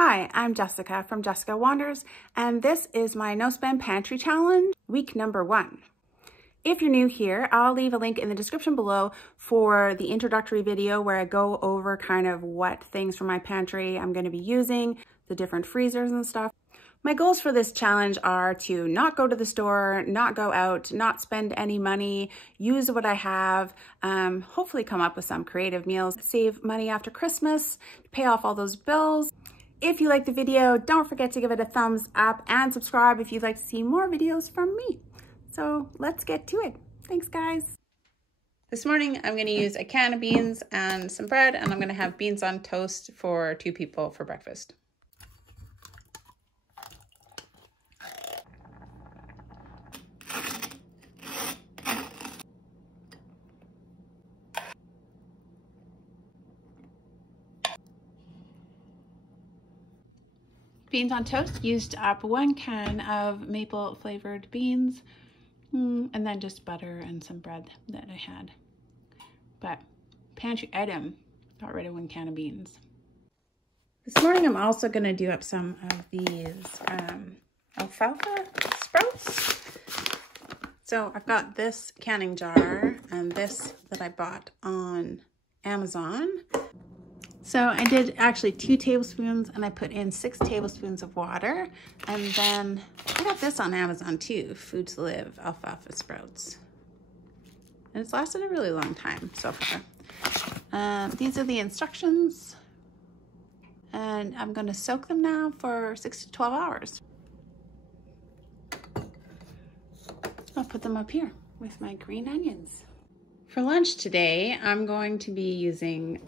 Hi, I'm Jessica from Jessica Wanders, and this is my No Spend Pantry Challenge, week number 1. If you're new here, I'll leave a link in the description below for the introductory video where I go over kind of what things from my pantry I'm going to be using, the different freezers and stuff. My goals for this challenge are to not go to the store, not go out, not spend any money, use what I have, hopefully come up with some creative meals, save money after Christmas, pay off all those bills. If you like the video, don't forget to give it a thumbs up and subscribe if you'd like to see more videos from me. So let's get to it. Thanks, guys. This morning, I'm gonna use a can of beans and some bread, and I'm gonna have beans on toast for 2 people for breakfast. Beans on toast used up 1 can of maple flavored beans and then just butter and some bread that I had. But pantry item, got rid of 1 can of beans. This morning I'm also going to do up some of these alfalfa sprouts. So I've got this canning jar and this that I bought on Amazon. So I did actually 2 tablespoons and I put in 6 tablespoons of water. And then I got this on Amazon too, Food to Live alfalfa sprouts. And it's lasted a really long time so far. These are the instructions. And I'm gonna soak them now for 6 to 12 hours. I'll put them up here with my green onions. For lunch today, I'm going to be using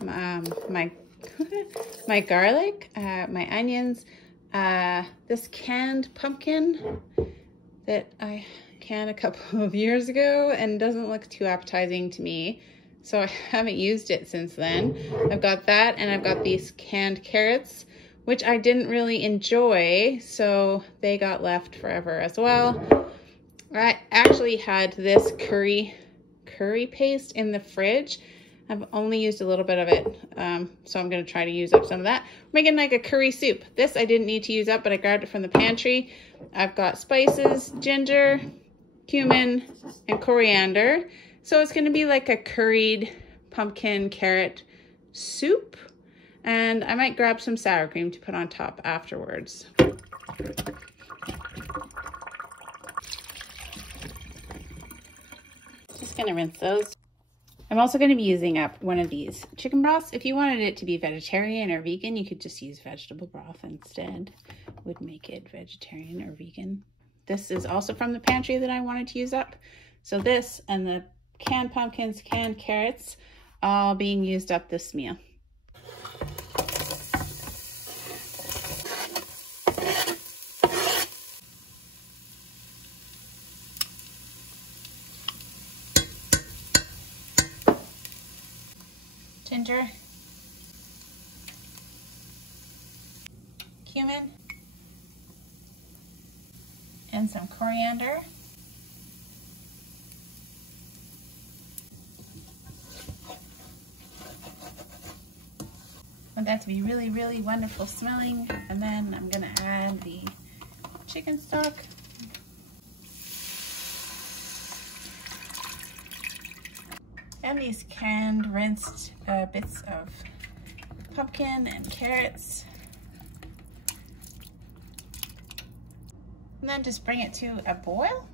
my garlic, my onions, this canned pumpkin that I canned a couple of years ago and doesn't look too appetizing to me, so I haven't used it since then. I've got that, and I've got these canned carrots, which I didn't really enjoy, so they got left forever as well. I actually had this curry paste in the fridge. I've only used a little bit of it, so I'm going to try to use up some of that. I'm making like a curry soup. This I didn't need to use up, but I grabbed it from the pantry. I've got spices, ginger, cumin, and coriander. So it's going to be like a curried pumpkin carrot soup. And I might grab some sour cream to put on top afterwards. Just going to rinse those. I'm also going to be using up one of these chicken broths. If you wanted it to be vegetarian or vegan, you could just use vegetable broth instead. Would make it vegetarian or vegan. This is also from the pantry that I wanted to use up. So this and the canned pumpkins, canned carrots, all being used up this meal. Ginger, cumin, and some coriander. Want that to be really, really wonderful smelling. And then I'm gonna add the chicken stock. And these canned, rinsed bits of pumpkin and carrots. And then just bring it to a boil.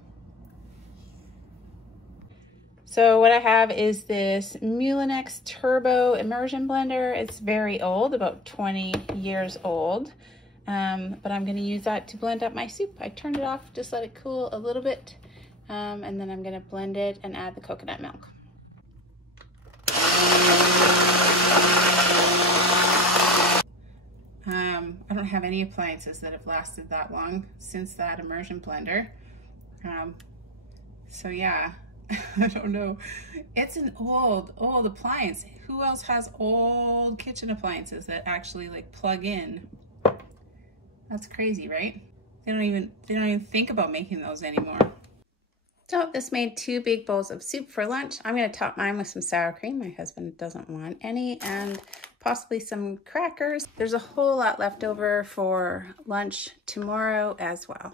So what I have is this Mulinex Turbo Immersion Blender. It's very old, about 20 years old. But I'm gonna use that to blend up my soup. I turned it off, just let it cool a little bit. And then I'm gonna blend it and add the coconut milk. I don't have any appliances that have lasted that long since that immersion blender. So yeah, I don't know. It's an old appliance. Who else has old kitchen appliances that actually like plug in? That's crazy, right? They don't even think about making those anymore. So this made 2 big bowls of soup for lunch. I'm going to top mine with some sour cream. My husband doesn't want any, and possibly some crackers. There's a whole lot left over for lunch tomorrow as well.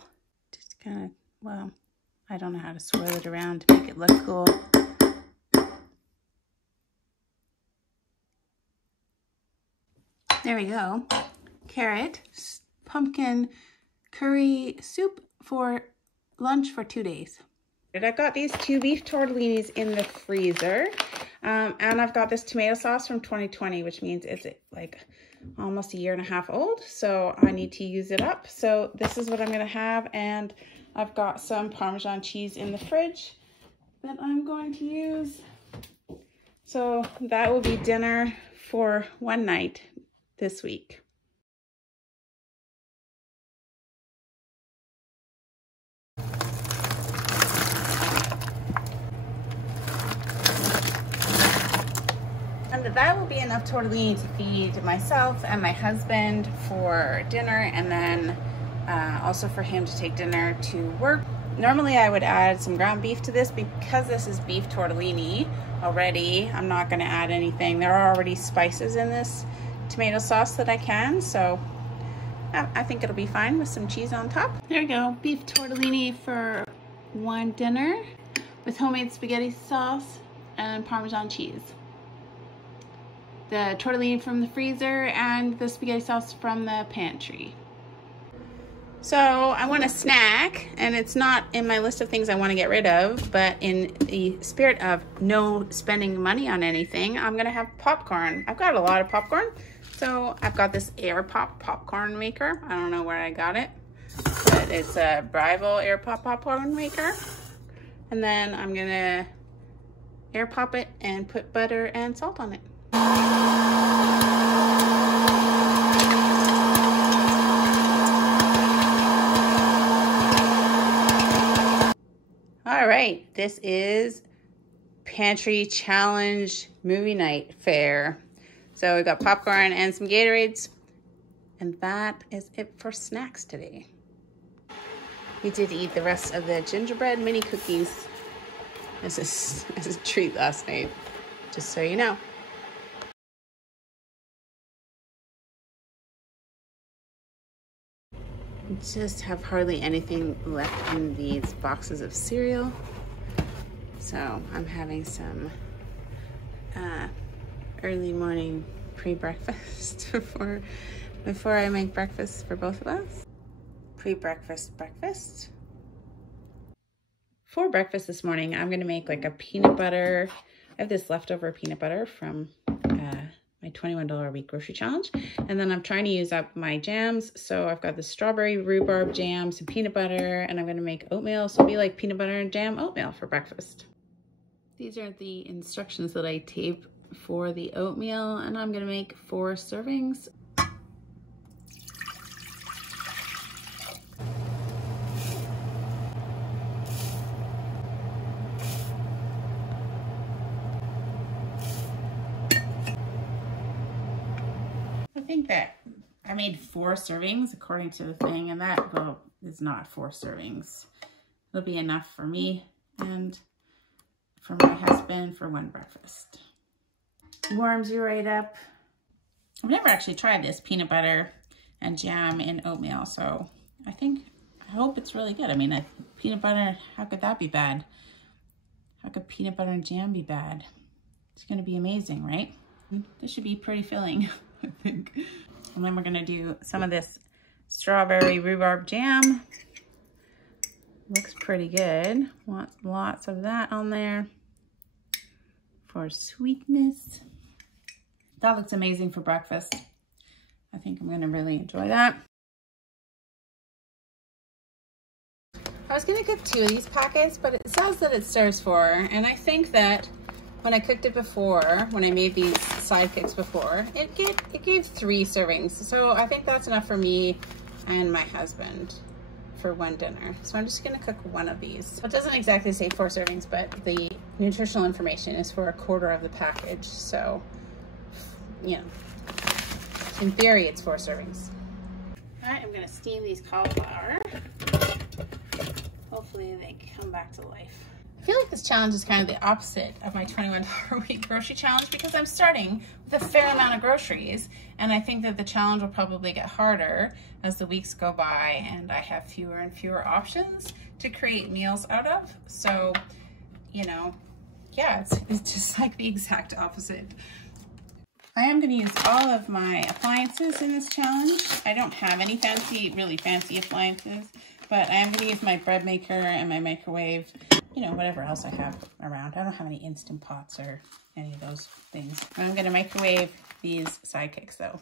Just kind of, well, I don't know how to swirl it around to make it look cool. There we go. Carrot, pumpkin curry soup for lunch for 2 days. I got these 2 beef tortellinis in the freezer, and I've got this tomato sauce from 2020, which means it's like almost a year and a half old, so I need to use it up. So this is what I'm gonna have, and I've got some Parmesan cheese in the fridge that I'm going to use. So that will be dinner for one night this week. And that will be enough tortellini to feed myself and my husband for dinner, and then also for him to take dinner to work. Normally I would add some ground beef to this. Because this is beef tortellini already, I'm not going to add anything. There are already spices in this tomato sauce that I can, so I think it'll be fine with some cheese on top. There you go, beef tortellini for one dinner with homemade spaghetti sauce and Parmesan cheese. The tortellini from the freezer and the spaghetti sauce from the pantry. So I want a snack, and it's not in my list of things I want to get rid of, but in the spirit of no spending money on anything, I'm gonna have popcorn. I've got a lot of popcorn. So I've got this Air Pop popcorn maker. I don't know where I got it, but it's a Bravo Air Pop popcorn maker. And then I'm gonna air pop it and put butter and salt on it. All right, this is Pantry Challenge Movie Night Fare. So we got popcorn and some Gatorades, and that is it for snacks today. We did eat the rest of the gingerbread mini cookies as a treat last night, just so you know. We just have hardly anything left in these boxes of cereal. So I'm having some early morning pre-breakfast before I make breakfast for both of us. Pre-breakfast breakfast. For breakfast this morning, I'm gonna make like a peanut butter. I have this leftover peanut butter from my $21 a week grocery challenge. And then I'm trying to use up my jams. So I've got the strawberry rhubarb jam, some peanut butter, and I'm gonna make oatmeal. So it'll be like peanut butter and jam oatmeal for breakfast. These are the instructions that I taped for the oatmeal, and I'm gonna make 4 servings. I think that I made 4 servings according to the thing, and that is not 4 servings. It'll be enough for me and for my husband for one breakfast. Warms you right up. I've never actually tried this peanut butter and jam in oatmeal, so I hope it's really good. I mean, peanut butter, how could that be bad? How could peanut butter and jam be bad? It's gonna be amazing, right? This should be pretty filling, I think. And then we're gonna do some of this strawberry rhubarb jam. Looks pretty good. Want lots of that on there for sweetness. That looks amazing for breakfast. I think I'm gonna really enjoy that. I was gonna cook 2 of these packets, but it says that it serves 4, and I think that when I cooked it before, when I made these sidekicks before, it gave 3 servings. So I think that's enough for me and my husband for one dinner. So I'm just gonna cook 1 of these. It doesn't exactly say 4 servings, but the nutritional information is for 1/4 of the package. So, you know, in theory, it's 4 servings. All right, I'm gonna steam these cauliflower. hopefully they come back to life. I feel like this challenge is kind of the opposite of my $21 a week grocery challenge because I'm starting with a fair amount of groceries, and I think that the challenge will probably get harder as the weeks go by and I have fewer and fewer options to create meals out of. So, you know, yeah, it's just like the exact opposite. I am going to use all of my appliances in this challenge. I don't have any really fancy appliances, but I am going to use my bread maker and my microwave, you know, whatever else I have around. I don't have any Instant Pots or any of those things. I'm going to microwave these sidekicks though.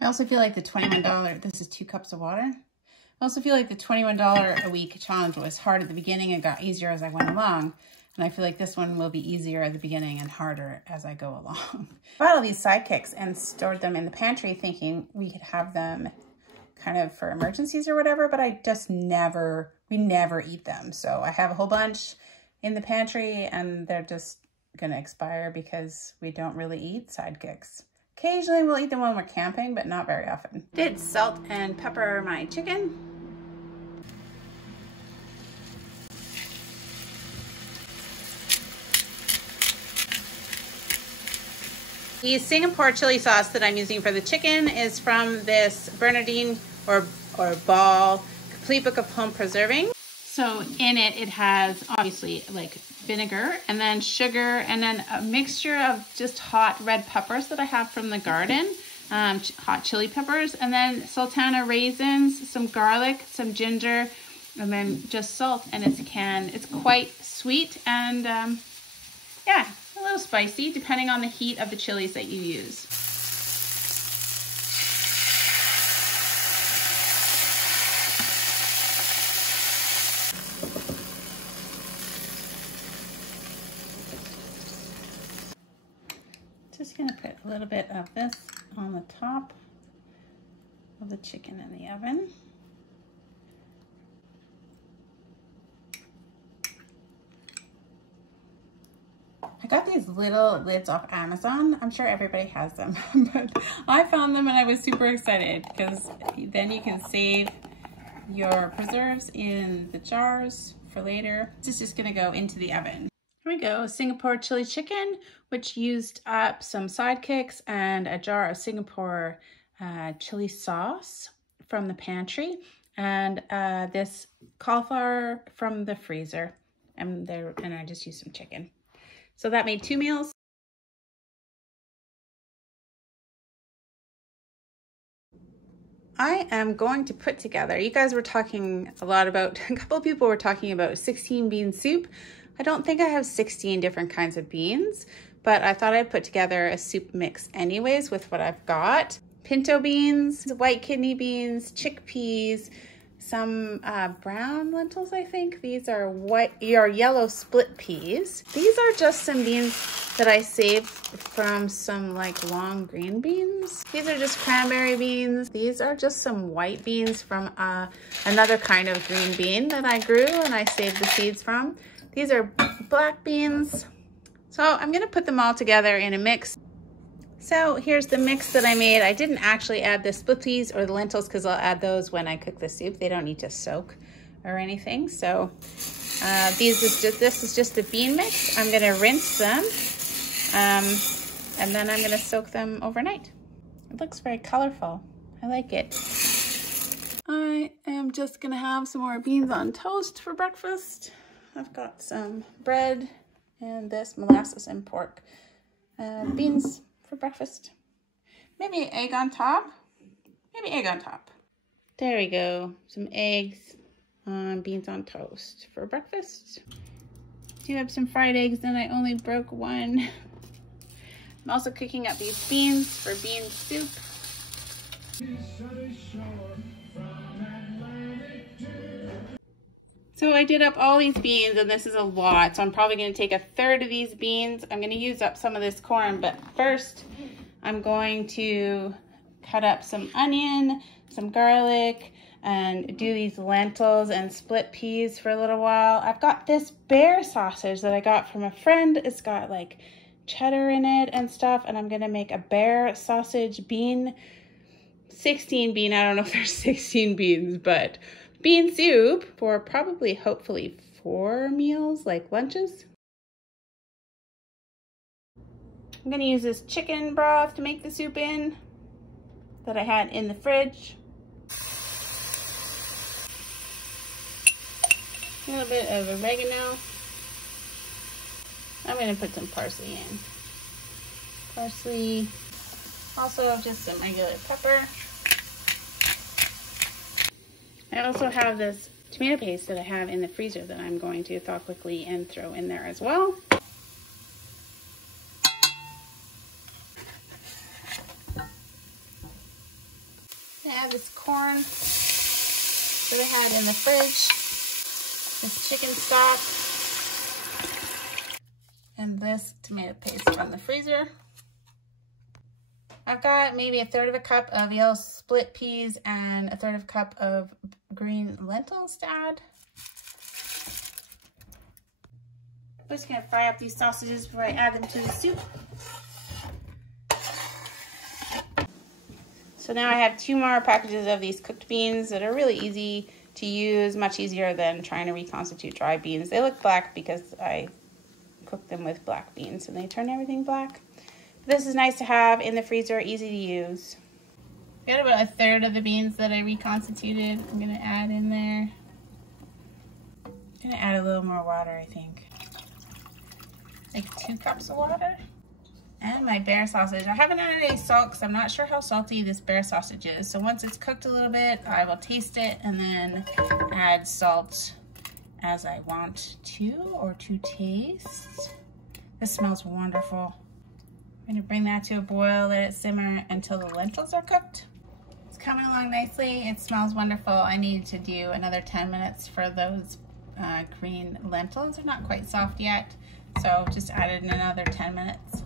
I also feel like the $21, this is 2 cups of water. I also feel like the $21 a week challenge was hard at the beginning and got easier as I went along. And I feel like this one will be easier at the beginning and harder as I go along. I bought all these sidekicks and stored them in the pantry thinking we could have them kind of for emergencies or whatever, but we never eat them. So I have a whole bunch in the pantry and they're just gonna expire because we don't really eat sidekicks. Occasionally we'll eat them when we're camping, but not very often. Did salt and pepper my chicken. The Singapore chili sauce that I'm using for the chicken is from this Bernardine or Ball Complete Book of Home Preserving. So in it, it has obviously like vinegar and then sugar and then a mixture of just hot red peppers that I have from the garden, hot chili peppers, and then sultana raisins, some garlic, some ginger, and then just salt. And it's quite sweet and yeah, a little spicy depending on the heat of the chilies that you use. Just gonna put a little bit of this on the top of the chicken in the oven. I got these little lids off Amazon. I'm sure everybody has them, but I found them and I was super excited because then you can save your preserves in the jars for later. This is just gonna go into the oven. Here we go, Singapore chili chicken, which used up some sidekicks and a jar of Singapore chili sauce from the pantry, and this cauliflower from the freezer, and I just used some chicken. So that made 2 meals. I am going to put together, you guys were talking a lot about, a couple of people were talking about 16 bean soup. I don't think I have 16 different kinds of beans, but I thought I'd put together a soup mix anyways with what I've got. Pinto beans, white kidney beans, chickpeas, some brown lentils, I think. These are yellow split peas. These are just some beans that I saved from some like long green beans. These are just cranberry beans. These are just some white beans from another kind of green bean that I grew and I saved the seeds from. These are black beans. So I'm gonna put them all together in a mix. So here's the mix that I made. I didn't actually add the split peas or the lentils because I'll add those when I cook the soup. They don't need to soak or anything. So this is just a bean mix. I'm gonna rinse them and then I'm gonna soak them overnight. It looks very colorful. I like it. I am just gonna have some more beans on toast for breakfast. I've got some bread and this molasses and pork. Beans for breakfast. Maybe egg on top. Maybe egg on top. There we go. Some eggs on beans on toast for breakfast. Do have some fried eggs, then I only broke one. I'm also cooking up these beans for bean soup. So I did up all these beans and this is a lot. So I'm probably gonna take 1/3 of these beans. I'm gonna use up some of this corn, but first I'm going to cut up some onion, some garlic, and do these lentils and split peas for a little while. I've got this bear sausage that I got from a friend. It's got like cheddar in it and stuff, and I'm gonna make a bear sausage bean, 16 bean, I don't know if there's 16 beans, but bean soup for probably, hopefully, 4 meals, like lunches. I'm gonna use this chicken broth to make the soup in that I had in the fridge. A little bit of oregano. I'm gonna put some parsley in. Parsley. Also just some regular pepper. I also have this tomato paste that I have in the freezer that I'm going to thaw quickly and throw in there as well. I have this corn that I had in the fridge, this chicken stock, and this tomato paste from the freezer. I've got maybe 1/3 cup of yellow split peas and 1/3 cup of green lentils to add. I'm just gonna fry up these sausages before I add them to the soup. So now I have 2 more packages of these cooked beans that are really easy to use, much easier than trying to reconstitute dry beans. They look black because I cooked them with black beans and they turn everything black. This is nice to have in the freezer, easy to use. Got about 1/3 of the beans that I reconstituted. I'm gonna add in there. I'm gonna add a little more water, I think. Like 2 cups of water. And my bear sausage. I haven't added any salt because I'm not sure how salty this bear sausage is. So once it's cooked a little bit, I will taste it and then add salt as I want to or to taste. This smells wonderful. I'm gonna bring that to a boil, let it simmer until the lentils are cooked. It's coming along nicely. It smells wonderful. I need to do another 10 minutes for those green lentils. They're not quite soft yet, so just added another 10 minutes.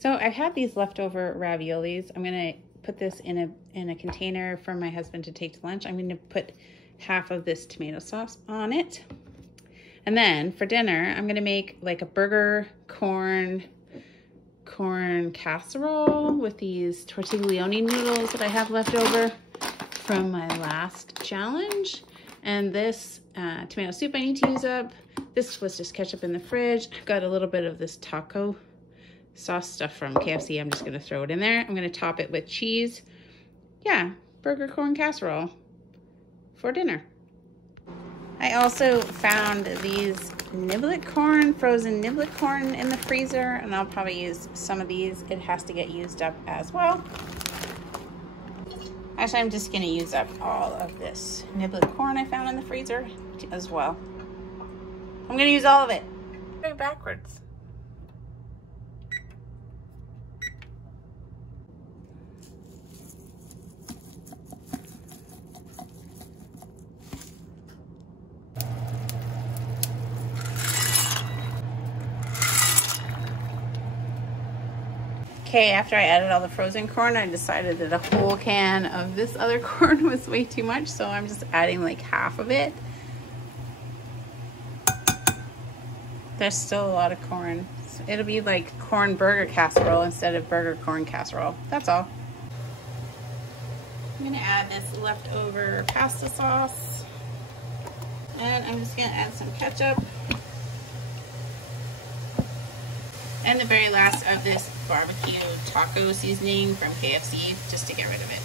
So I had these leftover raviolis. I'm gonna put this in a container for my husband to take to lunch. I'm gonna put half of this tomato sauce on it. And then for dinner, I'm gonna make like a burger corn casserole with these tortiglione noodles that I have left over from my last challenge. And this tomato soup I need to use up. This was just ketchup in the fridge. I've got a little bit of this taco sauce stuff from KFC. I'm just gonna throw it in there. I'm gonna top it with cheese. Yeah, burger corn casserole for dinner. I also found these niblet corn, frozen niblet corn in the freezer, and I'll probably use some of these. It has to get used up as well. Actually, I'm just gonna use up all of this niblet corn I found in the freezer as well. I'm gonna use all of it. Go backwards. Okay, after I added all the frozen corn, I decided that a whole can of this other corn was way too much, so I'm just adding like half of it. There's still a lot of corn. So it'll be like corn burger casserole instead of burger corn casserole. That's all. I'm gonna add this leftover pasta sauce. And I'm just gonna add some ketchup. And the very last of this barbecue taco seasoning from KFC, just to get rid of it.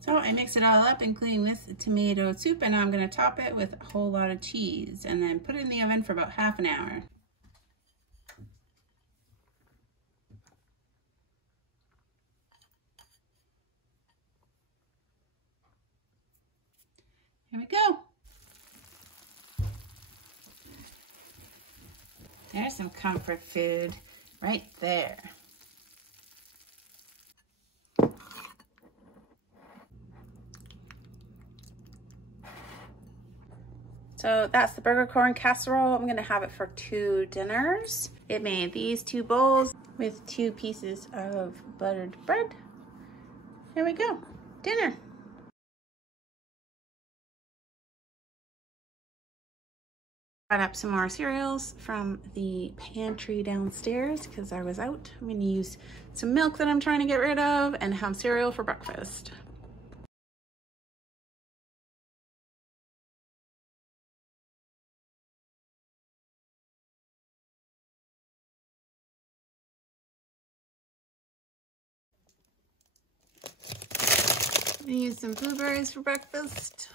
So I mix it all up, including this tomato soup, and now I'm going to top it with a whole lot of cheese and then put it in the oven for about half an hour. Here we go. There's some comfort food right there. So that's the burger corn casserole. I'm gonna have it for 2 dinners. It made these 2 bowls with 2 pieces of buttered bread. There we go, dinner. Got up some more cereals from the pantry downstairs because I was out. I'm gonna use some milk that I'm trying to get rid of and have cereal for breakfast. I'm gonna use some blueberries for breakfast.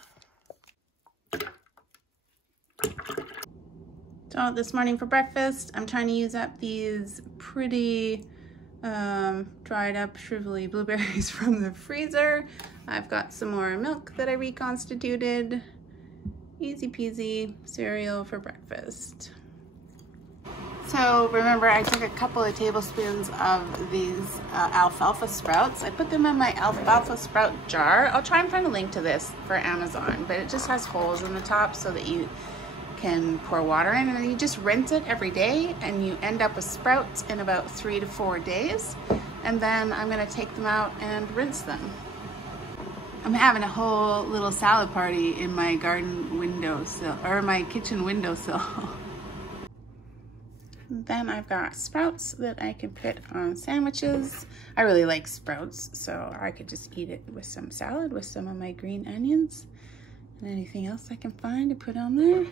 So this morning for breakfast, I'm trying to use up these pretty dried up shrivelly blueberries from the freezer. I've got some more milk that I reconstituted. Easy peasy cereal for breakfast. So remember, I took a couple of tablespoons of these alfalfa sprouts. I put them in my alfalfa sprout jar. I'll try and find a link to this for Amazon, but it just has holes in the top so that you can pour water in, and then you just rinse it every day, and you end up with sprouts in about 3 to 4 days. And then I'm gonna take them out and rinse them. I'm having a whole little salad party in my garden windowsill, or my kitchen windowsill. Then I've got sprouts that I can put on sandwiches. I really like sprouts, so I could just eat it with some salad with some of my green onions and anything else I can find to put on there.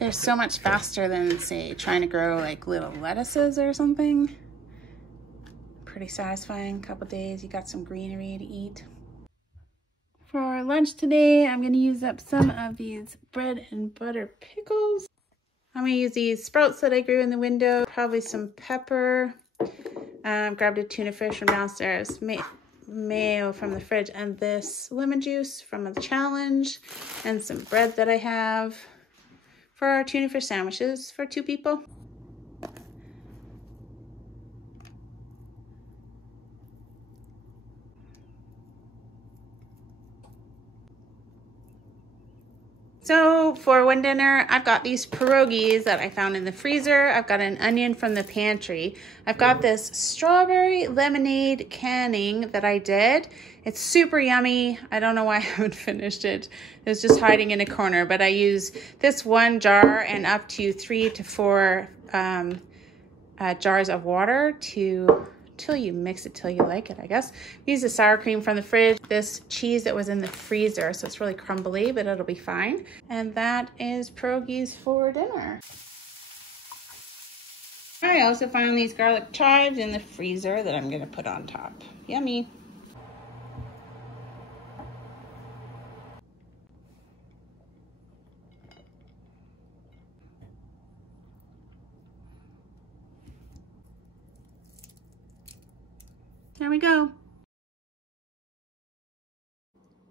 They're so much faster than, say, trying to grow like little lettuces or something. Pretty satisfying. Couple days, you got some greenery to eat. For lunch today, I'm gonna use up some of these bread and butter pickles. I'm gonna use these sprouts that I grew in the window, probably some pepper, grabbed a tuna fish from downstairs, mayo from the fridge, and this lemon juice from the challenge, and some bread that I have for our tuna fish sandwiches for 2 people. So for one dinner, I've got these pierogies that I found in the freezer. I've got an onion from the pantry. I've got this strawberry lemonade canning that I did. It's super yummy. I don't know why I haven't finished it. It's just hiding in a corner, but I use this 1 jar and up to 3 to 4 jars of water till you mix it till you like it, I guess. Use the sour cream from the fridge, this cheese that was in the freezer, so it's really crumbly, but it'll be fine. And that is pierogies for dinner. I also found these garlic chives in the freezer that I'm gonna put on top. Yummy. There we go.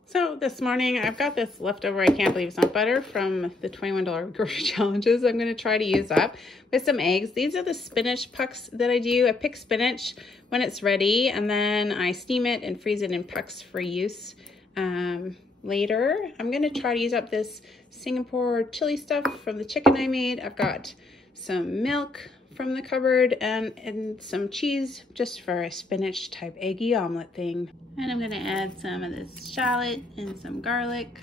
So this morning I've got this leftover, I can't believe it's not butter, from the $21 grocery challenges I'm going to try to use up with some eggs. These are the spinach pucks that I do. I pick spinach when it's ready, and then I steam it and freeze it in pucks for use later. I'm going to try to use up this Singapore chili stuff from the chicken I made. I've got some milk from the cupboard and some cheese just for a spinach type eggy omelet thing. And I'm gonna add some of this shallot and some garlic.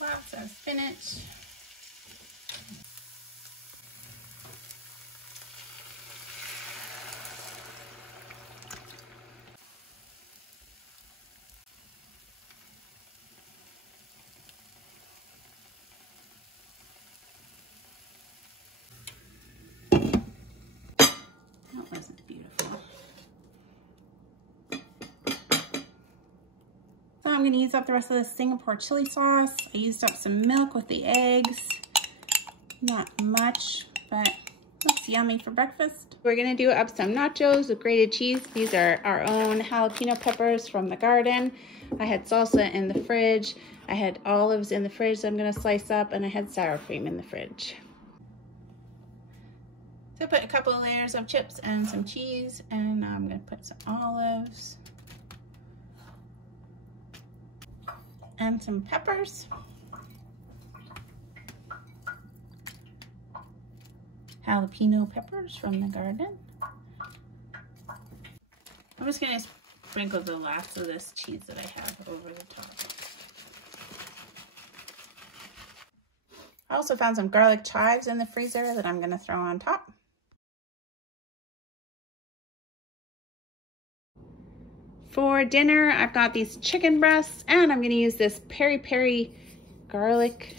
Lots of spinach. I'm going to use up the rest of the Singapore chili sauce. I used up some milk with the eggs. Not much, but looks yummy for breakfast. We're going to do up some nachos with grated cheese. These are our own jalapeno peppers from the garden. I had salsa in the fridge. I had olives in the fridge that I'm going to slice up, and I had sour cream in the fridge. So I put a couple of layers of chips and some cheese, and now I'm gonna put some olives and some peppers. Jalapeno peppers from the garden. I'm just gonna sprinkle the last of this cheese that I have over the top. I also found some garlic chives in the freezer that I'm gonna throw on top. For dinner, I've got these chicken breasts, and I'm gonna use this peri garlic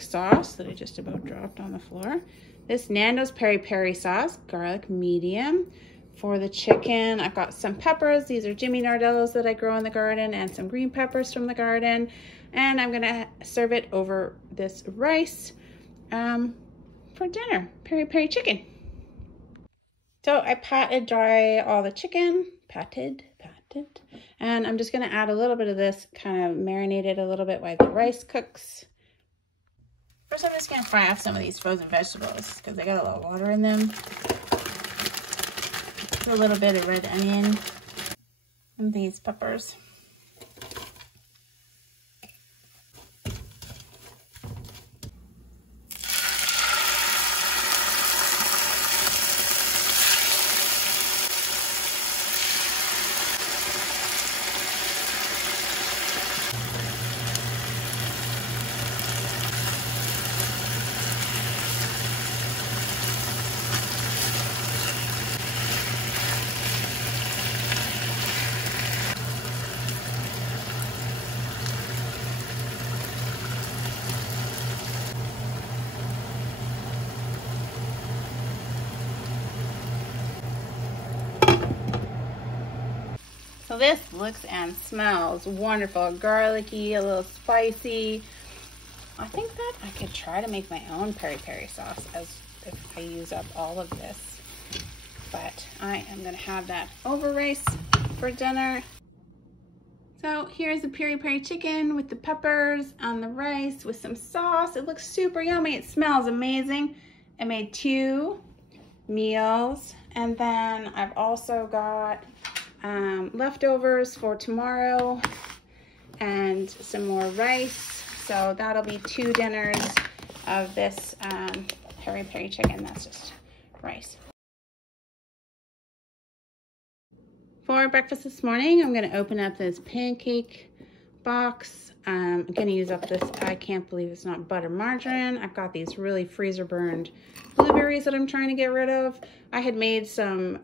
sauce that I just about dropped on the floor. This Nando's peri sauce, garlic medium. For the chicken, I've got some peppers. These are Jimmy Nardellos that I grow in the garden, and some green peppers from the garden. And I'm gonna serve it over this rice for dinner, peri chicken. So I patted dry all the chicken, patted. And I'm just gonna add a little bit of this, kind of marinate it a little bit while the rice cooks. First, I'm just gonna fry off some of these frozen vegetables because they got a lot of water in them. A little bit of red onion and these peppers. So this looks and smells wonderful, garlicky, a little spicy. I think that I could try to make my own peri sauce as if I use up all of this. But I am gonna have that over rice for dinner. So here's the peri chicken with the peppers on the rice with some sauce. It looks super yummy. It smells amazing. I made 2 meals, and then I've also got leftovers for tomorrow and some more rice. So that'll be 2 dinners of this peri chicken. That's just rice. For breakfast this morning, I'm gonna open up this pancake box. I'm gonna use up this, I can't believe it's not butter margarine. I've got these really freezer burned blueberries that I'm trying to get rid of. I had made some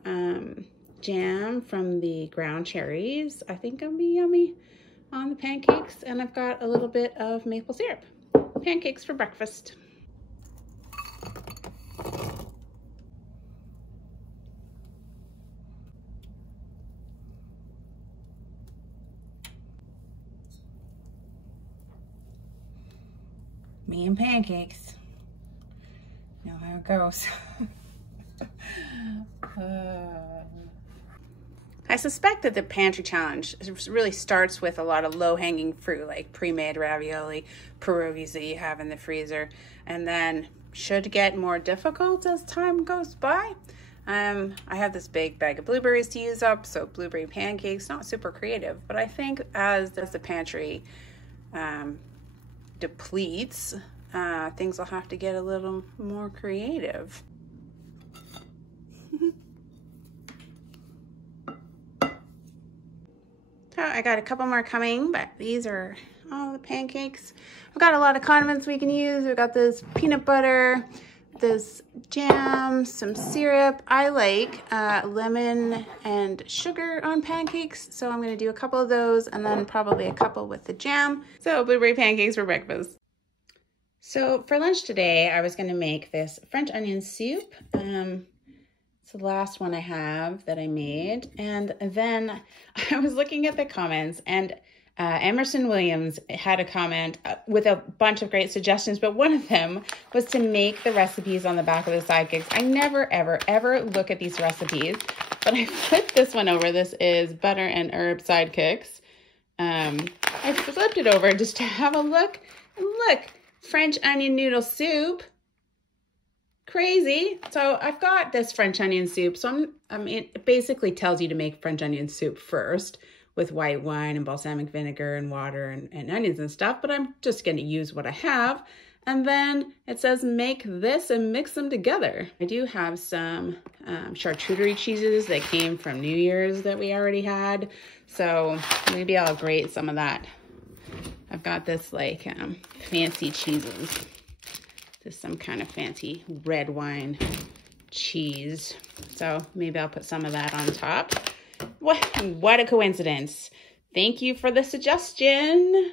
jam from the ground cherries. I think it'll be yummy on the pancakes, and I've got a little bit of maple syrup. Pancakes for breakfast. Me and pancakes. You know how it goes. I suspect that the pantry challenge really starts with a lot of low-hanging fruit, like pre-made ravioli, pierogies that you have in the freezer, and then should get more difficult as time goes by. I have this big bag of blueberries to use up, so blueberry pancakes, not super creative, but I think as the pantry depletes, things will have to get a little more creative. So I got a couple more coming, but these are all the pancakes. I've got a lot of condiments we can use. We've got this peanut butter, this jam, some syrup. I like lemon and sugar on pancakes, so I'm gonna do a couple of those and then probably a couple with the jam. So blueberry pancakes for breakfast. So for lunch today, I was gonna make this French onion soup. It's the last one I have that I made. And then I was looking at the comments, and Emerson Williams had a comment with a bunch of great suggestions, but one of them was to make the recipes on the back of the sidekicks. I never, ever look at these recipes, but I flipped this one over. This is butter and herb sidekicks. I flipped it over just to have a look, and look, French onion noodle soup. crazy. So I've got this French onion soup. So it basically tells you to make French onion soup first with white wine and balsamic vinegar and water and onions and stuff, but I'm just going to use what I have. And then it says make this and mix them together. I do have some charcuterie cheeses that came from New Year's that we already had. So maybe I'll grate some of that. I've got this like fancy cheeses. This is some kind of fancy red wine cheese. So maybe I'll put some of that on top. What a coincidence. Thank you for the suggestion.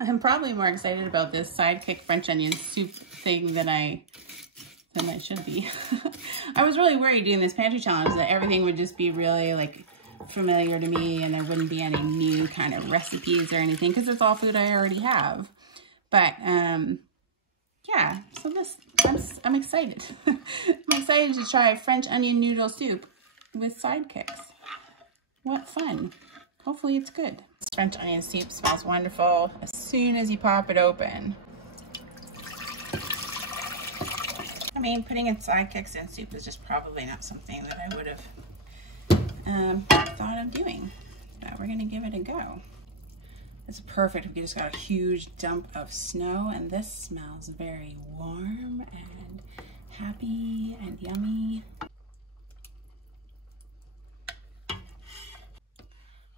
I'm probably more excited about this sidekick French onion soup thing than I should be. I was really worried doing this pantry challenge that everything would just be really like familiar to me and there wouldn't be any new kind of recipes or anything because it's all food I already have. But yeah, so I'm excited. I'm excited to try French onion noodle soup with sidekicks. What fun. Hopefully it's good. This French onion soup smells wonderful as soon as you pop it open. I mean, putting in sidekicks in soup is just probably not something that I would have thought of doing, but we're gonna give it a go. It's perfect. We just got a huge dump of snow and this smells very warm and happy and yummy.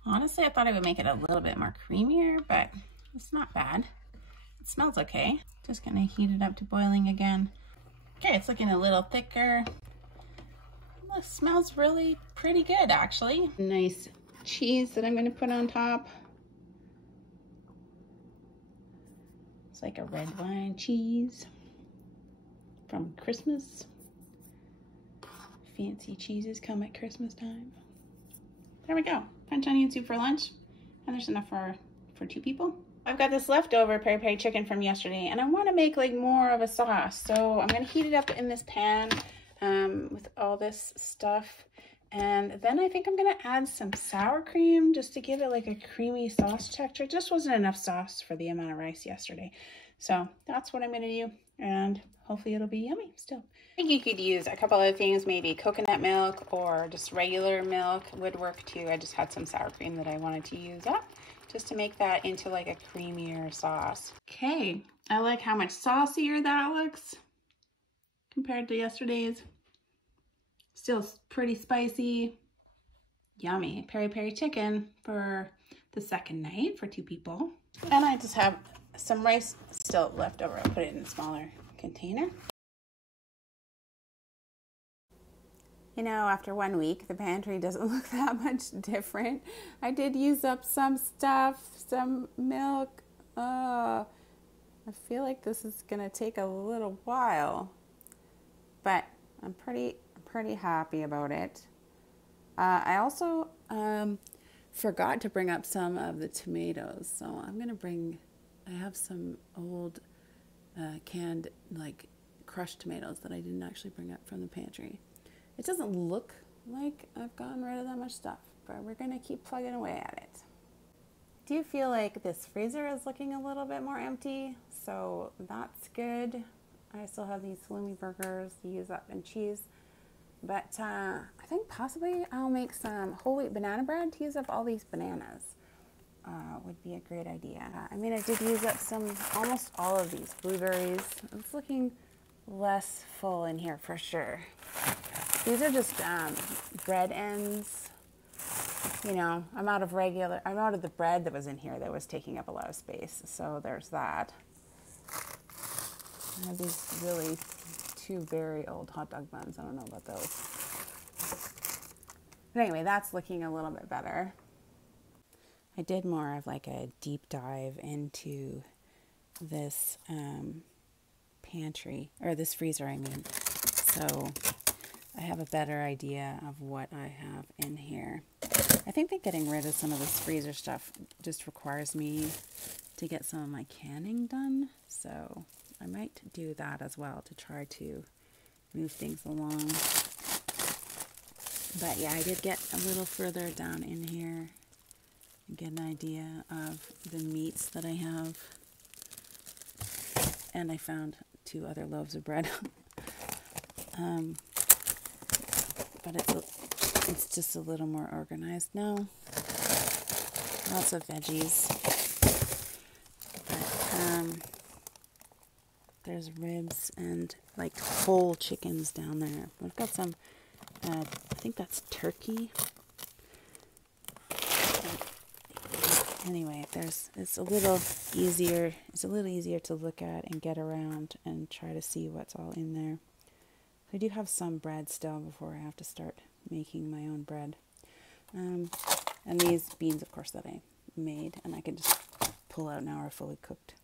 Honestly, I thought I would make it a little bit more creamier, but it's not bad. It smells okay. Just gonna heat it up to boiling again. Okay, it's looking a little thicker. It smells really pretty good, actually. Nice cheese that I'm gonna put on top. It's like a red wine cheese from Christmas. Fancy cheeses come at Christmas time. There we go. French onion soup for lunch. And there's enough for 2 people. I've got this leftover peri chicken from yesterday and I want to make like more of a sauce. So I'm going to heat it up in this pan with all this stuff. And then I think I'm going to add some sour cream just to give it like a creamy sauce texture. It just wasn't enough sauce for the amount of rice yesterday. So that's what I'm going to do. And hopefully it'll be yummy still. I think you could use a couple other things, maybe coconut milk or just regular milk would work too. I just had some sour cream that I wanted to use up just to make that into like a creamier sauce. Okay, I like how much saucier that looks compared to yesterday's. Still pretty spicy, yummy. Peri chicken for the second night for 2 people. And I just have some rice still left over. I'll put it in a smaller container. You know, after 1 week, the pantry doesn't look that much different. I did use up some stuff, some milk. I feel like this is gonna take a little while, but I'm pretty happy about it. I also forgot to bring up some of the tomatoes, so I'm gonna I have some old canned like crushed tomatoes that I didn't actually bring up from the pantry. It doesn't look like I've gotten rid of that much stuff, but we're gonna keep plugging away at it. Do you feel like this freezer is looking a little bit more empty? So that's good. I still have these halloumi burgers to use up and cheese, but I think possibly I'll make some whole wheat banana bread to use up all these bananas. Would be a great idea. I mean, I did use up almost all of these blueberries. It's looking less full in here for sure. These are just bread ends. You know, I'm out of the bread that was in here that was taking up a lot of space. So there's that. I have these really 2 very old hot dog buns. I don't know about those. But anyway, that's looking a little bit better. I did more of like a deep dive into this pantry, or this freezer, I mean. So I have a better idea of what I have in here. I think that getting rid of some of this freezer stuff just requires me to get some of my canning done. So I might do that as well to try to move things along. But yeah, I did get a little further down in here and get an idea of the meats that I have. And I found 2 other loaves of bread. but it's just a little more organized now. Lots of veggies. But, there's ribs and like whole chickens down there. We've got some, I think that's turkey. Anyway, it's a little easier. It's a little easier to look at and get around and try to see what's all in there. I do have some bread still before I have to start making my own bread. And these beans, of course, that I made, and I can just pull out now are fully cooked.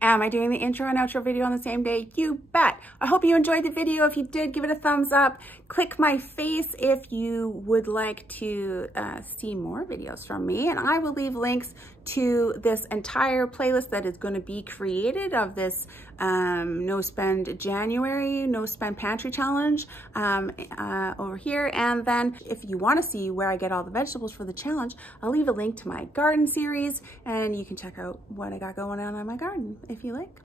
Am I doing the intro and outro video on the same day? You bet. I hope you enjoyed the video. If you did, give it a thumbs up. Click my face if you would like to see more videos from me. And I will leave links to this entire playlist that is going to be created of this No Spend January, No Spend Pantry Challenge over here. And then if you want to see where I get all the vegetables for the challenge, I'll leave a link to my garden series and you can check out what I got going on in my garden if you like.